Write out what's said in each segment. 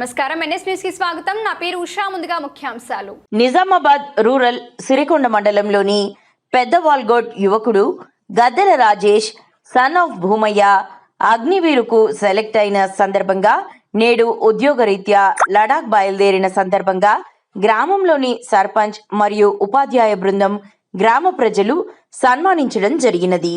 నమస్కారం, NS news కి స్వాగతం. నా పేరు ఉషా. ముందుగా ముఖ్యాంశాలు. నిజామాబాద్ రూరల్ సిరికొండ మండలంలోని పెద్దవాల్గోడ్ యువకుడు గద్దెల రాజేష్ సన్ ఆఫ్ భూమయ్య అగ్నివీరుకు సెలెక్ట్ అయిన సందర్భంగా నేడు ఉద్యోగరీత్యా లడాక్ బయలుదేరిన సందర్భంగా గ్రామంలోని సర్పంచ్ మరియు ఉపాధ్యాయ బృందం గ్రామ ప్రజలు సన్మానించడం జరిగినది.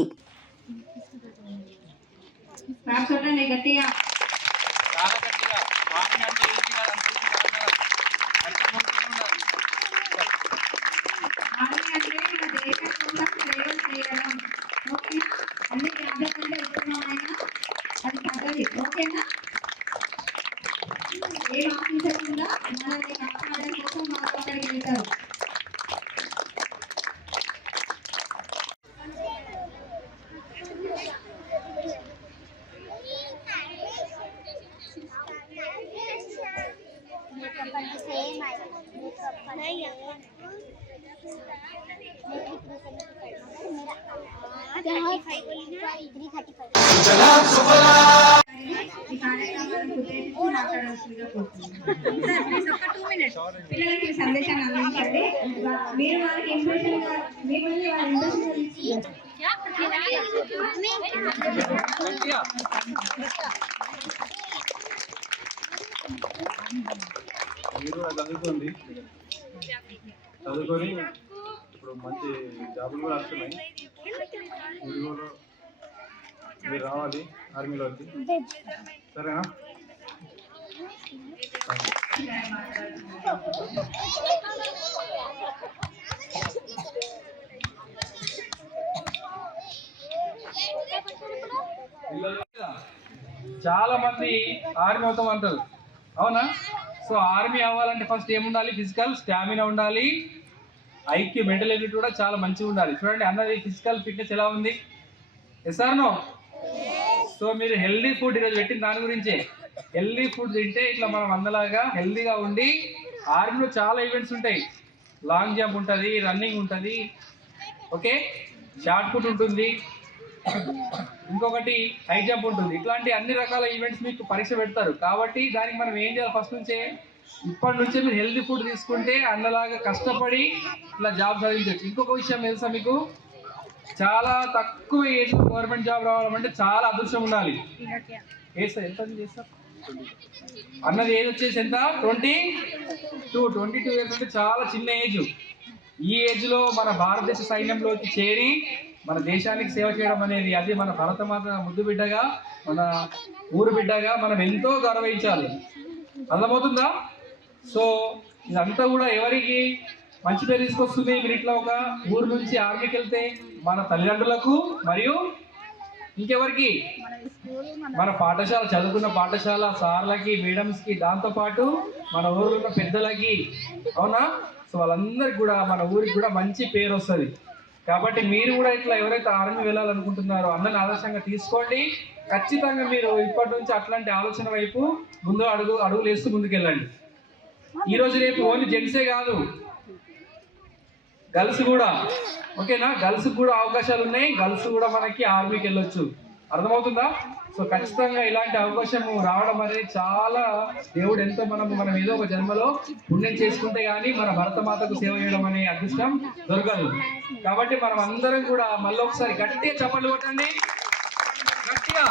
పిల్లలకి సందేశాన్ని అందించండి. మీరు వాళ్ళకి ఇంప్రెషన్ మిమ్మల్ని వాళ్ళ ఇంప్రెషన్ చదువుకొని ఇప్పుడు మంచి జాబులు కూడా వస్తున్నాయి. మీరు రావాలి ఆర్మీలోకి, సరేనా? చాలా మంది ఆర్మీ అవుతాం అంటారు, అవునా? సో ఆర్మీ అవ్వాలంటే ఫస్ట్ ఏముండాలి? ఫిజికల్ స్టామినా ఉండాలి, ఐక్యూ మెంటల్ ఎబిలిటీ కూడా చాలా మంచిగా ఉండాలి. చూడండి అన్నది ఫిజికల్ ఫిట్నెస్ ఎలా ఉంది? Yes or no? సో మీరు హెల్దీ ఫుడ్ ఈరోజు పెట్టిన దాని గురించే. హెల్దీ ఫుడ్ తింటే ఇట్లా మనం అందలాగా హెల్దీగా ఉండి, ఆర్మీలో చాలా ఈవెంట్స్ ఉంటాయి. లాంగ్ జంప్ ఉంటుంది, రన్నింగ్ ఉంటుంది, ఓకే, షార్ట్ పుట్ ఉంటుంది, ఇంకొకటి హై జంప్ ఉంటుంది. ఇట్లాంటి అన్ని రకాల ఈవెంట్స్ మీకు పరీక్ష పెడతారు. కాబట్టి దానికి మనం ఏం చేయాలి? ఫస్ట్ నుంచే ఇప్పటి నుంచే మీరు హెల్దీ ఫుడ్ తీసుకుంటే అన్నలాగా కష్టపడి ఇట్లా జాబ్ సాధించవచ్చు. ఇంకొక విషయం తెలుసా మీకు? చాలా తక్కువ ఏజ్ గవర్నమెంట్ జాబ్ రావాలంటే చాలా అదృష్టం ఉండాలి. ఎంత చేస్తారు అన్నది ఏజ్ వచ్చేసి ఎంత? 22 ఇయర్స్ అంటే చాలా చిన్న ఏజ్. ఈ ఏజ్లో మన భారతదేశ సైన్యంలోకి చేరి మన దేశానికి సేవ చేయడం అనేది, అది మన భరతమాత ముద్దు బిడ్డగా, మన ఊరు బిడ్డగా మనం ఎంతో గౌరవించాలి. అర్థమవుతుందా? సో ఇదంతా కూడా ఎవరికి మంచి పేరు తీసుకొస్తుంది? మీరు ఇట్లా ఒక ఊరు నుంచి ఆర్మీకి వెళ్తే మన తల్లిదండ్రులకు మరియు ఇంకెవరికి? మన పాఠశాల, చదువుకున్న పాఠశాల సార్లకి, మేడమ్స్కి, దాంతోపాటు మన ఊరిలో ఉన్న పెద్దలకి, అవునా? సో వాళ్ళందరికీ కూడా మన ఊరికి కూడా మంచి పేరు వస్తుంది. కాబట్టి మీరు కూడా ఇట్లా ఎవరైతే ఆర్మీ వెళ్ళాలనుకుంటున్నారో అందరిని ఆదర్శంగా తీసుకోండి. ఖచ్చితంగా మీరు ఇప్పటి నుంచి అట్లాంటి ఆలోచన వైపు ముందు అడుగులు వేస్తూ ముందుకెళ్ళండి. ఈరోజు రేపు ఓన్లీ జెంట్సే కాదు, గర్ల్స్ కూడా, ఓకేనా? గర్ల్స్ కూడా అవకాశాలు ఉన్నాయి. గర్ల్స్ కూడా మనకి ఆర్మీకి వెళ్ళొచ్చు. అర్థమవుతుందా? సో ఖచ్చితంగా ఇలాంటి అవకాశం రావడం అనేది చాలా దేవుడు ఎంతో మనం ఏదో ఒక జన్మలో పుణ్యం చేసుకుంటే కానీ మన భరతమాతకు సేవ చేయడం అనే అదృష్టం దొరకదు. కాబట్టి మనం అందరం కూడా మళ్ళీ ఒకసారి గట్టిగా చప్పట్లు కొట్టండి, గట్టిగా.